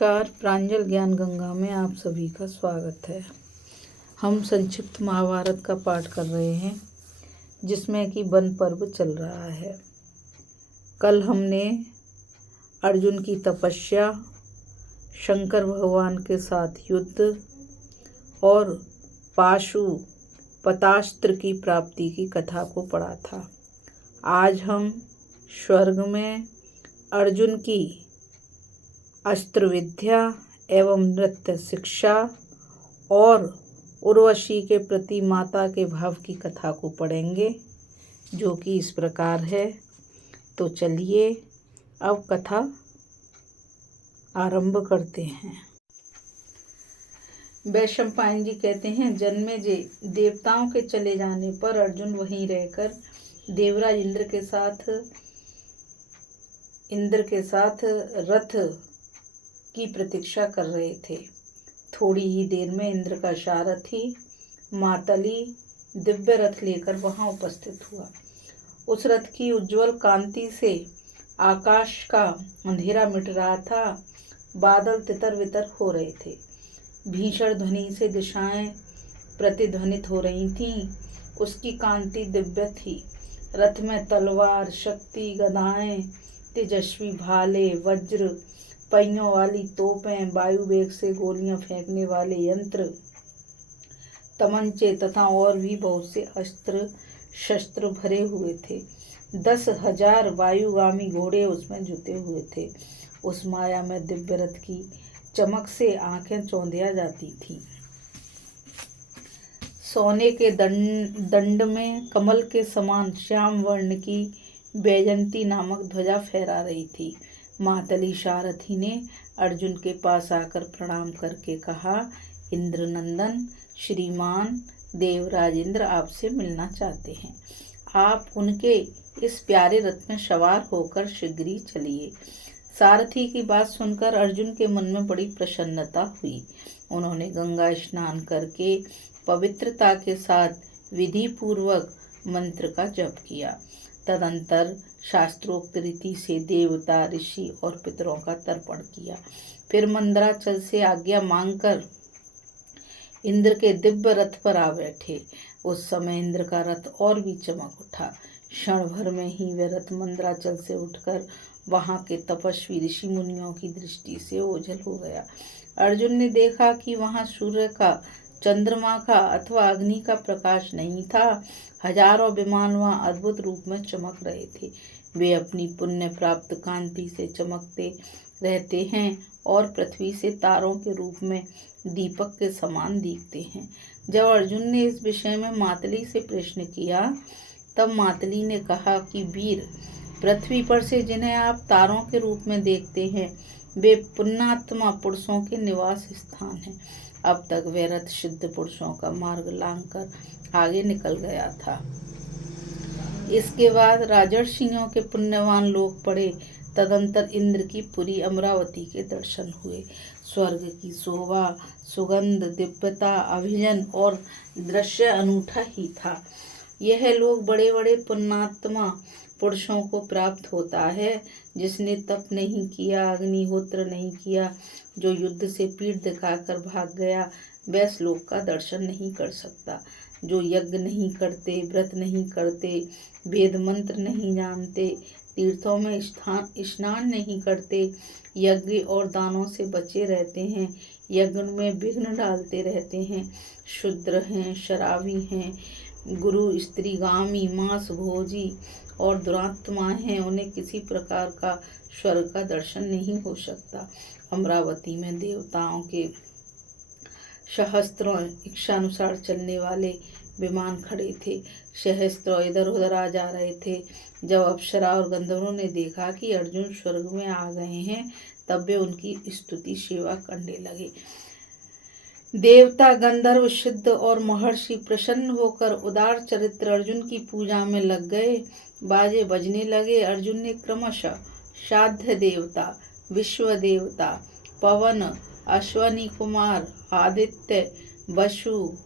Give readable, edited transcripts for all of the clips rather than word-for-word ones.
नमस्कार। प्रांजल ज्ञान गंगा में आप सभी का स्वागत है। हम संक्षिप्त महाभारत का पाठ कर रहे हैं जिसमें कि वन पर्व चल रहा है। कल हमने अर्जुन की तपस्या, शंकर भगवान के साथ युद्ध और पाशुपतास्त्र की प्राप्ति की कथा को पढ़ा था। आज हम स्वर्ग में अर्जुन की अस्त्र विद्या एवं नृत्य शिक्षा और उर्वशी के प्रति माता के भाव की कथा को पढ़ेंगे, जो कि इस प्रकार है। तो चलिए अब कथा आरंभ करते हैं। वैशंपायन जी कहते हैं, जन्मेजय देवताओं के चले जाने पर अर्जुन वहीं रहकर देवराज इंद्र के साथ रथ की प्रतीक्षा कर रहे थे। थोड़ी ही देर में इंद्र का सारथी मातली दिव्य रथ लेकर वहां उपस्थित हुआ। उस रथ की उज्जवल कांति से आकाश का अंधेरा मिट रहा था। बादल तितर बितर हो रहे थे। भीषण ध्वनि से दिशाएं प्रतिध्वनित हो रही थीं। उसकी कांति दिव्य थी। रथ में तलवार, शक्ति गदाएं, तेजस्वी भाले, वज्र, पहियों वाली तोपें, वायु वेग से गोलियां फेंकने वाले यंत्र, तमंचे तथा और भी बहुत से अस्त्र शस्त्र भरे हुए थे। 10,000 वायुगामी घोड़े उसमें जुटे हुए थे। उस माया में दिव्य रथ की चमक से आंखें चौंधिया जाती थीं। सोने के दंड में कमल के समान श्याम वर्ण की वैजयंती नामक ध्वजा फहरा रही थी। मातली सारथी ने अर्जुन के पास आकर प्रणाम करके कहा, इंद्रनंदन, श्रीमान देवराज इंद्र आपसे मिलना चाहते हैं। आप उनके इस प्यारे रथ में सवार होकर शीघ्र ही चलिए। सारथी की बात सुनकर अर्जुन के मन में बड़ी प्रसन्नता हुई। उन्होंने गंगा स्नान करके पवित्रता के साथ विधि पूर्वक मंत्र का जप किया। तदंतर शास्त्रोक्त रीति से देवता, ऋषि और पितरों का तर्पण किया। फिर मंदराचल से आज्ञा मांगकर इंद्र के दिव्य रथ पर आ बैठे। उस समय इंद्र का रथ और भी चमक उठा। क्षण भर में ही वह रथ मंदराचल से उठकर वहां के तपस्वी ऋषि मुनियों की दृष्टि से ओझल हो गया। अर्जुन ने देखा कि वहां सूर्य का, चंद्रमा का अथवा अग्नि का प्रकाश नहीं था। हजारों विमान वहां अद्भुत रूप में चमक रहे थे। वे अपनी पुण्य प्राप्त कांति से चमकते रहते हैं और पृथ्वी से तारों के रूप में दीपक के समान दिखते हैं। जब अर्जुन ने इस विषय में मातली से प्रश्न किया, तब मातली ने कहा कि वीर, पृथ्वी पर से जिन्हें आप तारों के रूप में देखते हैं, वे पुण्यात्मा पुरुषों के निवास स्थान हैं। अब तक वह रथ सिद्ध पुरुषों का मार्ग लांघकर आगे निकल गया था। इसके बाद राजर्षियों के पुण्यवान लोग पड़े। तदंतर इंद्र की पुरी अमरावती के दर्शन हुए। स्वर्ग की शोभा, सुगंध, दिव्यता, अभिजन और दृश्य अनूठा ही था। यह लोग बड़े बड़े पुण्यात्मा पुरुषों को प्राप्त होता है। जिसने तप नहीं किया, अग्निहोत्र नहीं किया, जो युद्ध से पीठ दिखाकर भाग गया, वह श्लोक का दर्शन नहीं कर सकता। जो यज्ञ नहीं करते, व्रत नहीं करते, वेद मंत्र नहीं जानते, तीर्थों में स्नान नहीं करते, यज्ञ और दानों से बचे रहते हैं, यज्ञ में विघ्न डालते रहते हैं, शूद्र हैं, शराबी हैं, गुरु स्त्रीगामी, मांस भोजी और दुरात्माएं हैं, उन्हें किसी प्रकार का स्वर्ग का दर्शन नहीं हो सकता। अमरावती में देवताओं के सहस्त्रों इच्छानुसार चलने वाले विमान खड़े थे। सहस्त्रों इधर उधर आ जा रहे थे। जब अप्सरा और गंधर्वों ने देखा कि अर्जुन स्वर्ग में आ गए हैं, तब वे उनकी स्तुति सेवा करने लगे। देवता, गंधर्व, सिद्ध और महर्षि प्रसन्न होकर उदार चरित्र अर्जुन की पूजा में लग गए। बाजे बजने लगे। अर्जुन ने क्रमशः साध्य देवता, विश्व देवता, पवन, अश्वनी कुमार, आदित्य, वसु,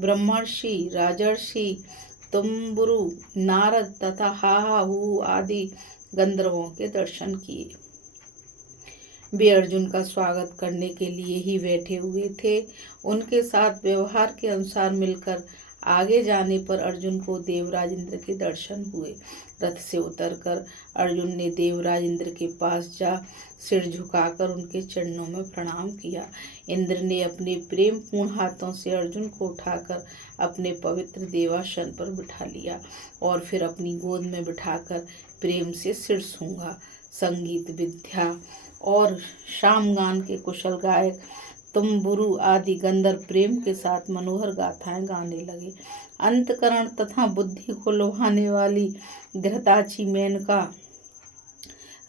ब्रह्मर्षि, राजर्षि, तुम्बुरु, नारद तथा हाहा हू आदि गंधर्वों के दर्शन किए। वे अर्जुन का स्वागत करने के लिए ही बैठे हुए थे। उनके साथ व्यवहार के अनुसार मिलकर आगे जाने पर अर्जुन को देवराज इंद्र के दर्शन हुए। रथ से उतरकर अर्जुन ने देवराज इंद्र के पास जा सिर झुकाकर उनके चरणों में प्रणाम किया। इंद्र ने अपने प्रेम पूर्ण हाथों से अर्जुन को उठाकर अपने पवित्र देवासन पर बिठा लिया और फिर अपनी गोद में बिठाकर प्रेम से सिर सूंघा। संगीत विद्या और शामगान के कुशल गायक तुम्बुरु आदि गंधर्व प्रेम के साथ मनोहर गाथाएं गाने लगे। अंतकरण तथा बुद्धि को लुभाने वाली घृताची मेनका,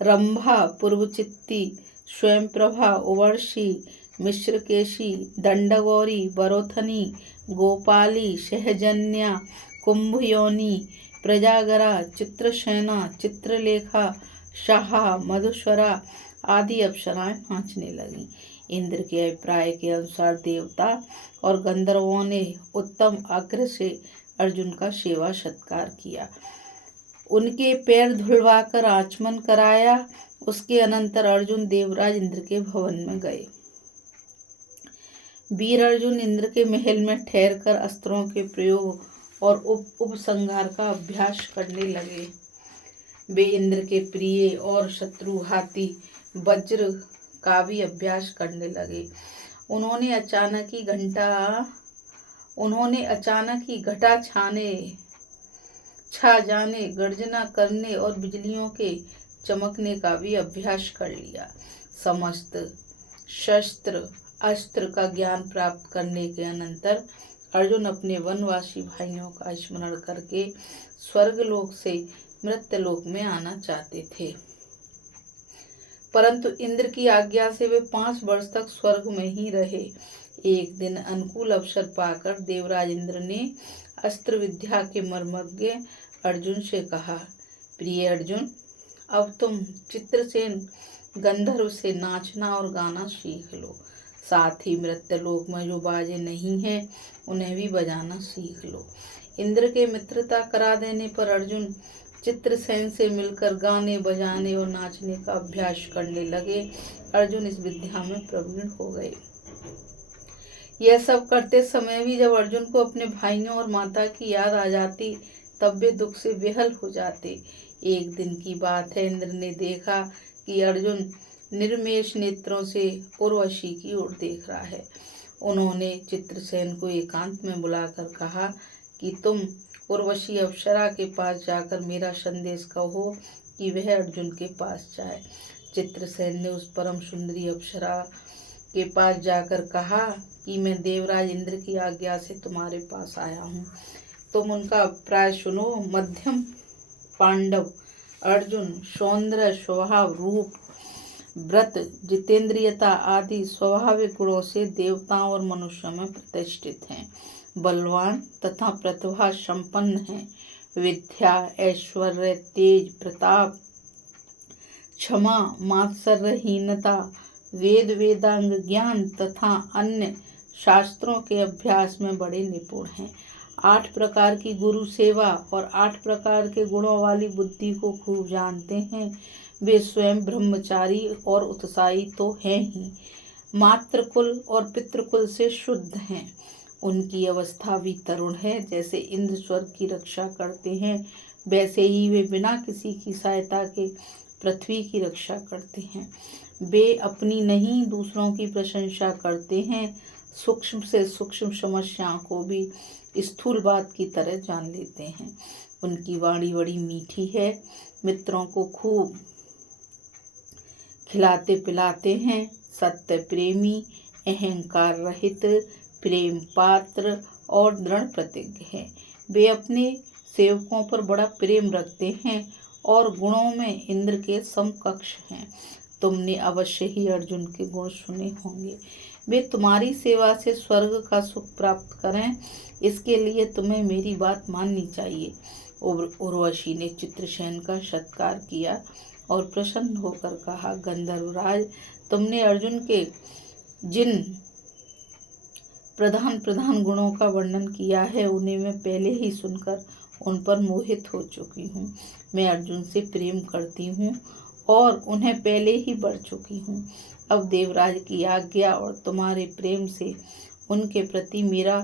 रंभा, पूर्वचित्ती, स्वयंप्रभा, उवर्षी, मिश्रकेशी, दंडगौरी, बरोथनी, गोपाली, सहजन्या, कुंभयोनी, प्रजागरा, चित्रसेना, चित्रलेखा, शाहा, मधुश्वरा आदि अप्सराएं नाचने लगीं। इंद्र के अभिप्राय के अनुसार देवता और गंधर्वों ने उत्तम आग्रह से अर्जुन का सेवा सत्कार किया, उनके पैर धुलवाकर आचमन कराया। उसके अनंतर अर्जुन देवराज इंद्र के भवन में गए। वीर अर्जुन इंद्र के महल में ठहरकर अस्त्रों के प्रयोग और उपसंहार का अभ्यास करने लगे। वे इंद्र के प्रिय और शत्रु हाथी वज्र का भी अभ्यास करने लगे। उन्होंने अचानक ही घटा छा जाने, गर्जना करने और बिजलियों के चमकने का भी अभ्यास कर लिया। समस्त शस्त्र अस्त्र का ज्ञान प्राप्त करने के अनंतर अर्जुन अपने वनवासी भाइयों का स्मरण करके स्वर्गलोक से मृत्यलोक में आना चाहते थे, परंतु इंद्र की आज्ञा से वे 5 वर्ष तक स्वर्ग में ही रहे। एक दिन अनुकूल अवसर पाकर देवराज इंद्र ने अस्त्र विद्या के मर्मज्ञ अर्जुन से कहा, प्रिय अर्जुन, अब तुम चित्रसेन गंधर्व से नाचना और गाना सीख लो। साथ ही मृत्यलोक में जो बाजे नहीं हैं उन्हें भी बजाना सीख लो। इंद्र के मित्रता करा देने पर अर्जुन चित्रसेन से मिलकर गाने बजाने और नाचने का अभ्यास करने लगे। अर्जुन इस विद्या में प्रवीण हो गए। यह सब करते समय भी जब अर्जुन को अपने भाइयों और माता की याद आ जाती तब वे दुख से विहल हो जाते। एक दिन की बात है, इंद्र ने देखा कि अर्जुन निर्मेष नेत्रों से उर्वशी की ओर देख रहा है। उन्होंने चित्रसेन को एकांत में बुलाकर कहा कि तुम उर्वशी अप्सरा के पास जाकर मेरा संदेश कहो कि वह अर्जुन के पास जाए। चित्रसेन ने उस परम सुंदरी अप्सरा के पास जाकर कहा कि मैं देवराज इंद्र की आज्ञा से तुम्हारे पास आया हूँ, तुम उनका अभिप्राय सुनो। मध्यम पांडव अर्जुन सौंदर्य, स्वभाव, रूप, व्रत, जितेंद्रियता आदि स्वाभाविक गुणों से देवताओं और मनुष्यों में प्रतिष्ठित हैं, बलवान तथा प्रतिभा संपन्न हैं। विद्या, ऐश्वर्य, तेज, प्रताप, क्षमा, मात्सर्यहीनता, वेद वेदांग ज्ञान तथा अन्य शास्त्रों के अभ्यास में बड़े निपुण हैं। 8 प्रकार की गुरु सेवा और 8 प्रकार के गुणों वाली बुद्धि को खूब जानते हैं। वे स्वयं ब्रह्मचारी और उत्साही तो हैं ही, मातृकुल और पितृकुल से शुद्ध हैं। उनकी अवस्था भी तरुण है। जैसे इंद्र स्वर्ग की रक्षा करते हैं वैसे ही वे बिना किसी की सहायता के पृथ्वी की रक्षा करते हैं। वे अपनी नहीं दूसरों की प्रशंसा करते हैं। सूक्ष्म से सूक्ष्म समस्याओं को भी स्थूल बात की तरह जान लेते हैं। उनकी वाणी बड़ी मीठी है। मित्रों को खूब खिलाते पिलाते हैं। सत्य प्रेमी, अहंकार रहित, प्रेम पात्र और दृढ़ प्रतिज्ञ है। वे अपने सेवकों पर बड़ा प्रेम रखते हैं और गुणों में इंद्र के समकक्ष हैं। तुमने अवश्य ही अर्जुन के गुण सुने होंगे। वे तुम्हारी सेवा से स्वर्ग का सुख प्राप्त करें, इसके लिए तुम्हें मेरी बात माननी चाहिए। उर्वशी ने चित्रसेन का सत्कार किया और प्रसन्न होकर कहा, गंधर्वराज, तुमने अर्जुन के जिन प्रधान गुणों का वर्णन किया है उन्हें मैं पहले ही सुनकर उन पर मोहित हो चुकी हूँ। मैं अर्जुन से प्रेम करती हूँ और उन्हें पहले ही बढ़ चुकी हूँ। अब देवराज की आज्ञा और तुम्हारे प्रेम से उनके प्रति मेरा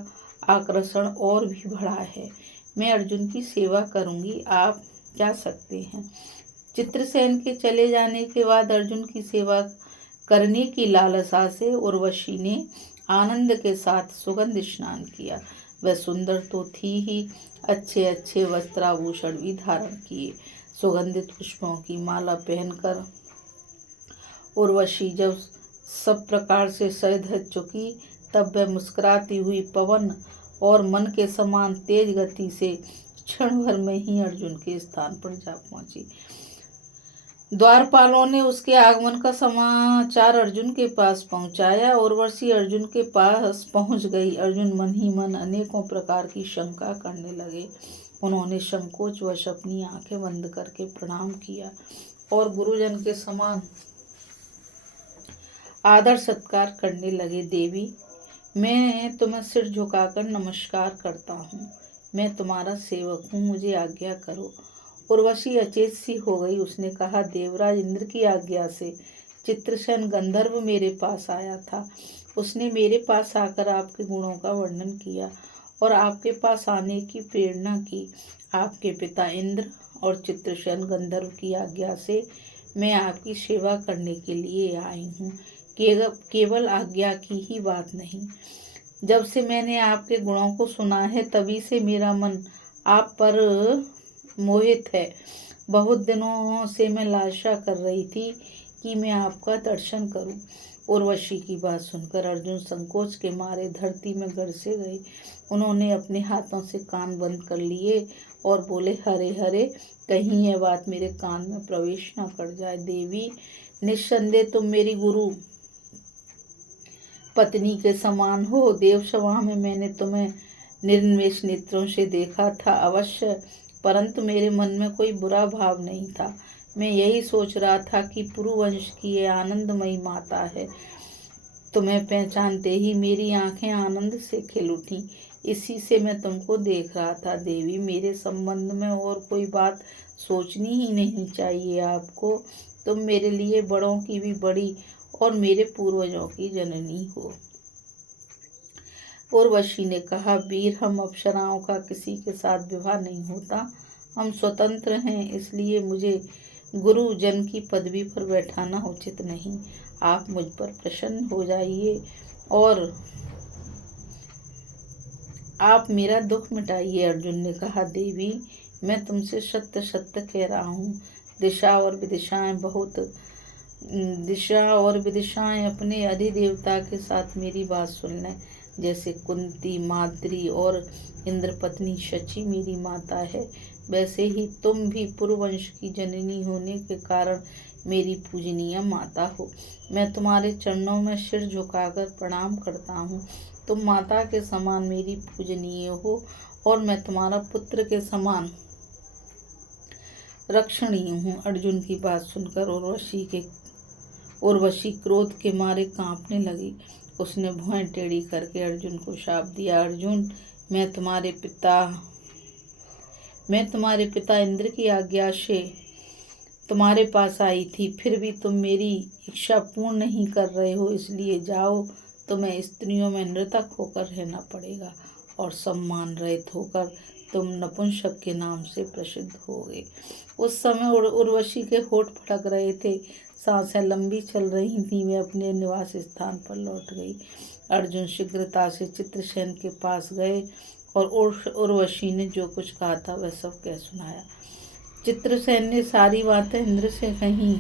आकर्षण और भी बढ़ा है। मैं अर्जुन की सेवा करूँगी, आप जा सकते हैं। चित्रसेन के चले जाने के बाद अर्जुन की सेवा करने की लालसा से उर्वशी ने आनंद के साथ सुगंध स्नान किया। वह सुंदर तो थी ही, अच्छे अच्छे वस्त्राभूषण भी धारण किए। सुगंधित पुष्पों की माला पहनकर उर्वशी जब सब प्रकार से सज धज चुकी, तब वह मुस्कुराती हुई पवन और मन के समान तेज गति से क्षण भर में ही अर्जुन के स्थान पर जा पहुंची। द्वारपालों ने उसके आगमन का समाचार अर्जुन के पास पहुंचाया। उर्वशी अर्जुन के पास पहुंच गई। अर्जुन मन ही मन अनेकों प्रकार की शंका करने लगे। उन्होंने संकोचवश अपनी आंखें बंद करके प्रणाम किया और गुरुजन के समान आदर सत्कार करने लगे। देवी, मैं तुम्हें सिर झुकाकर नमस्कार करता हूँ। मैं तुम्हारा सेवक हूँ, मुझे आज्ञा करो। उर्वशी अचेत सी हो गई। उसने कहा, देवराज इंद्र की आज्ञा से चित्रसेन गंधर्व मेरे पास आया था। उसने मेरे पास आकर आपके गुणों का वर्णन किया और आपके पास आने की प्रेरणा की। आपके पिता इंद्र और चित्रसेन गंधर्व की आज्ञा से मैं आपकी सेवा करने के लिए आई हूँ, केवल आज्ञा की ही बात नहीं। जब से मैंने आपके गुणों को सुना है, तभी से मेरा मन आप पर मोहित है। बहुत दिनों से मैं लालसा कर रही थी कि मैं आपका दर्शन करूं। उर्वशी की बात सुनकर अर्जुन संकोच के मारे धरती में गड़ से गए। उन्होंने अपने हाथों से कान बंद कर लिए और बोले, हरे हरे, कहीं यह बात मेरे कान में प्रवेश न कर जाए। देवी, निस्संदेह तुम मेरी गुरु पत्नी के समान हो। देवसभा में मैंने तुम्हें निर्निमेष नेत्रों से देखा था अवश्य, परंतु मेरे मन में कोई बुरा भाव नहीं था। मैं यही सोच रहा था कि पुरुवंश की ये आनंदमयी माता है। तुम्हें पहचानते ही मेरी आंखें आनंद से खिल उठी। इसी से मैं तुमको देख रहा था। देवी, मेरे संबंध में और कोई बात सोचनी ही नहीं चाहिए आपको। तुम मेरे लिए बड़ों की भी बड़ी और मेरे पूर्वजों की जननी हो। उर्वशी ने कहा, वीर, हम अप्सराओं का किसी के साथ विवाह नहीं होता। हम स्वतंत्र हैं, इसलिए मुझे गुरु जन की पदवी पर बैठाना उचित नहीं। आप मुझ पर प्रसन्न हो जाइए और आप मेरा दुख मिटाइए। अर्जुन ने कहा, देवी, मैं तुमसे सत्य सत्य कह रहा हूँ। दिशा और विदिशाएं अपने अधिदेवता के साथ मेरी बात सुन लें। जैसे कुंती, माद्री और इंद्रपत्नी शची मेरी माता है, वैसे ही तुम भी पुरुवंश की जननी होने के कारण मेरी पूजनीय माता हो। मैं तुम्हारे चरणों में सिर झुकाकर प्रणाम करता हूँ। तुम माता के समान मेरी पूजनीय हो और मैं तुम्हारा पुत्र के समान रक्षणीय हूँ। अर्जुन की बात सुनकर उर्वशी क्रोध के मारे कांपने लगी। उसने भुएं टेढ़ी करके अर्जुन को शाप दिया, अर्जुन, मैं तुम्हारे पिता इंद्र की आज्ञा से तुम्हारे पास आई थी, फिर भी तुम मेरी इच्छा पूर्ण नहीं कर रहे हो, इसलिए जाओ। तुम्हें स्त्रियों में नर्तक होकर रहना पड़ेगा और सम्मान रहित होकर तुम नपुंसक के नाम से प्रसिद्ध होगे। उस समय उर्वशी के होठ फटक रहे थे, सांसें लंबी चल रही थीं। वे अपने निवास स्थान पर लौट गई। अर्जुन शीघ्रता से चित्रसेन के पास गए और उर्वशी ने जो कुछ कहा था वह सब कह सुनाया। चित्रसेन ने सारी बातें इंद्र से कहीं।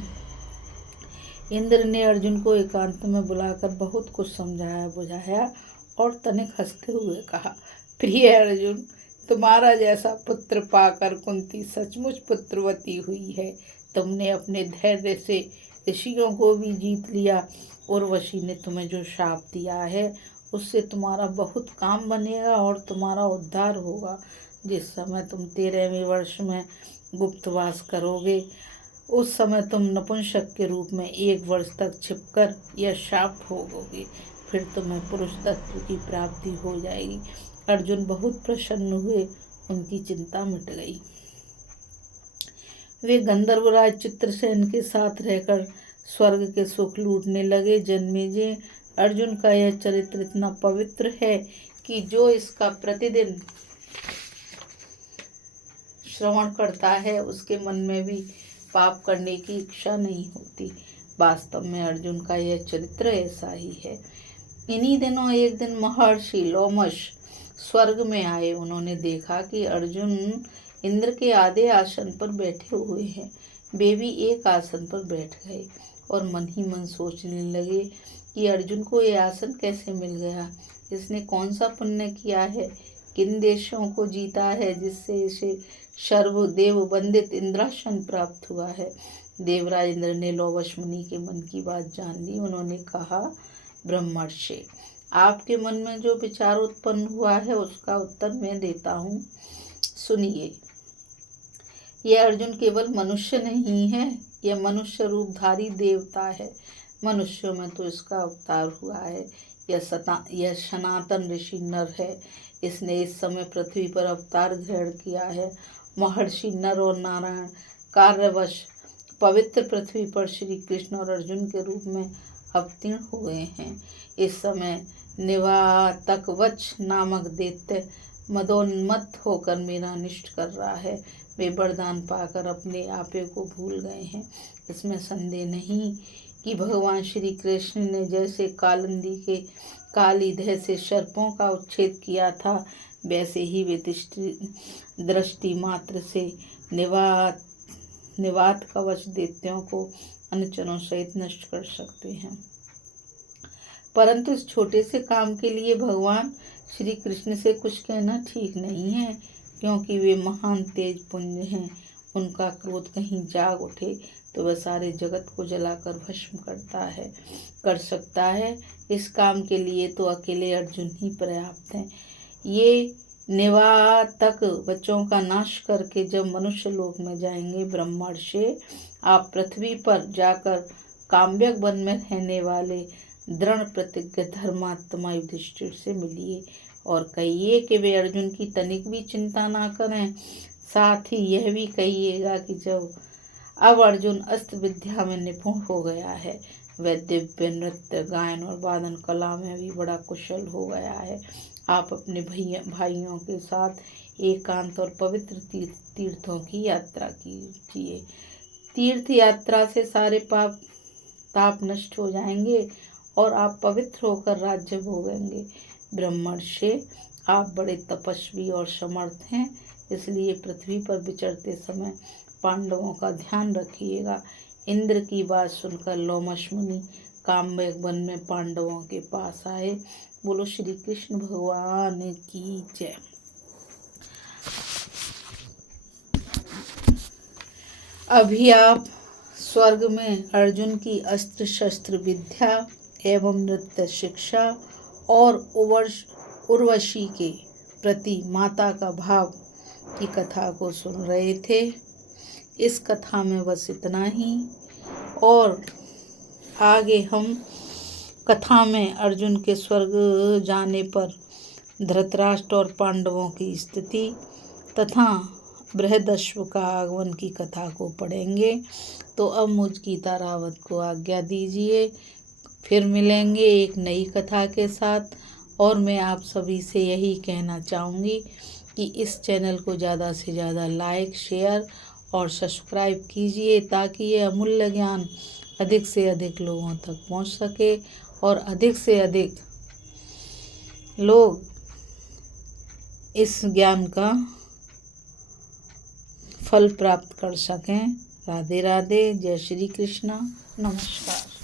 इंद्र ने अर्जुन को एकांत में बुलाकर बहुत कुछ समझाया बुझाया और तनिक हंसते हुए कहा, प्रिय अर्जुन, तुम्हारा जैसा पुत्र पाकर कुंती सचमुच पुत्रवती हुई है। तुमने अपने धैर्य से ऋषियों को भी जीत लिया। उर्वशी ने तुम्हें जो शाप दिया है उससे तुम्हारा बहुत काम बनेगा और तुम्हारा उद्धार होगा। जिस समय तुम 13वें वर्ष में गुप्तवास करोगे, उस समय तुम नपुंसक के रूप में 1 वर्ष तक छिपकर यह शाप भोगोगे। फिर तुम्हें पुरुष तत्व की प्राप्ति हो जाएगी। अर्जुन बहुत प्रसन्न हुए, उनकी चिंता मिट गई। वे गंधर्वराज चित्रसेन के साथ रहकर स्वर्ग के सुख लूटने लगे। जन्मेजय, अर्जुन का यह चरित्र इतना पवित्र है कि जो इसका प्रतिदिन श्रवण करता है उसके मन में भी पाप करने की इच्छा नहीं होती। वास्तव में अर्जुन का यह चरित्र ऐसा ही है। इन्हीं दिनों एक दिन महर्षि लोमश स्वर्ग में आए। उन्होंने देखा कि अर्जुन इंद्र के आधे आसन पर बैठे हुए हैं। वे भी एक आसन पर बैठ गए और मन ही मन सोचने लगे कि अर्जुन को यह आसन कैसे मिल गया, इसने कौन सा पुण्य किया है, किन देशों को जीता है जिससे इसे सर्वदेव वंदित इंद्रासन प्राप्त हुआ है। देवराज इंद्र ने लोमश मुनि के मन की बात जान ली। उन्होंने कहा, ब्रह्मर्षि, आपके मन में जो विचार उत्पन्न हुआ है उसका उत्तर मैं देता हूँ, सुनिए। यह अर्जुन केवल मनुष्य नहीं है, यह मनुष्य रूपधारी देवता है। मनुष्यों में तो इसका अवतार हुआ है। यह सनातन ऋषि नर है। इसने इस समय पृथ्वी पर अवतार ग्रहण किया है। महर्षि नर और नारायण कार्यवश पवित्र पृथ्वी पर श्री कृष्ण और अर्जुन के रूप में अवतीर्ण हुए हैं। इस समय निवातकवच नामक दैत्य मदोन्मत्त होकर मेरा अनिष्ट कर रहा है। वे वरदान पाकर अपने आपे को भूल गए हैं। इसमें संदेह नहीं कि भगवान श्री कृष्ण ने जैसे कालिंदी के कालीधय से सर्पों का उच्छेद किया था, वैसे ही वे दृष्टि मात्र से निवात कवच दैत्यों को अनुचरों सहित नष्ट कर सकते हैं। परंतु इस छोटे से काम के लिए भगवान श्री कृष्ण से कुछ कहना ठीक नहीं है, क्योंकि वे महान तेज पुंज हैं। उनका क्रोध कहीं जाग उठे तो वह सारे जगत को जलाकर भस्म कर सकता है। इस काम के लिए तो अकेले अर्जुन ही पर्याप्त हैं। ये निवातक बच्चों का नाश करके जब मनुष्य लोक में जाएंगे, ब्रह्मर्षि, आप पृथ्वी पर जाकर काम्यक वन में रहने वाले दृढ़ प्रतिज्ञ धर्मात्मा युधिष्ठिर से मिलिए और कहिए कि वे अर्जुन की तनिक भी चिंता ना करें। साथ ही यह भी कहिएगा कि जब अब अर्जुन अस्त्र विद्या में निपुण हो गया है, वह दिव्य नृत्य, गायन और वादन कला में भी बड़ा कुशल हो गया है। आप अपने भाइयों के साथ एकांत और पवित्र तीर्थों की यात्रा कीजिए। तीर्थ यात्रा से सारे ताप नष्ट हो जाएंगे और आप पवित्र होकर राज्य भोगेंगे। ब्रह्मर्षि, आप बड़े तपस्वी और समर्थ हैं, इसलिए पृथ्वी पर विचरते समय पांडवों का ध्यान रखिएगा। इंद्र की बात सुनकर लोमश मुनि काम्यक वन में पांडवों के पास आए। बोलो श्री कृष्ण भगवान की जय। अभी आप स्वर्ग में अर्जुन की अस्त्र शस्त्र विद्या एवं नृत्य शिक्षा और उर्वशी के प्रति माता का भाव की कथा को सुन रहे थे। इस कथा में बस इतना ही, और आगे हम कथा में अर्जुन के स्वर्ग जाने पर धृतराष्ट्र और पांडवों की स्थिति तथा बृहदश्व का आगमन की कथा को पढ़ेंगे। तो अब मुझ गीता रावत को आज्ञा दीजिए, फिर मिलेंगे एक नई कथा के साथ। और मैं आप सभी से यही कहना चाहूँगी कि इस चैनल को ज़्यादा से ज़्यादा लाइक, शेयर और सब्सक्राइब कीजिए, ताकि ये अमूल्य ज्ञान अधिक से अधिक लोगों तक पहुंच सके और अधिक से अधिक लोग इस ज्ञान का फल प्राप्त कर सकें। राधे राधे, जय श्री कृष्ण, नमस्कार।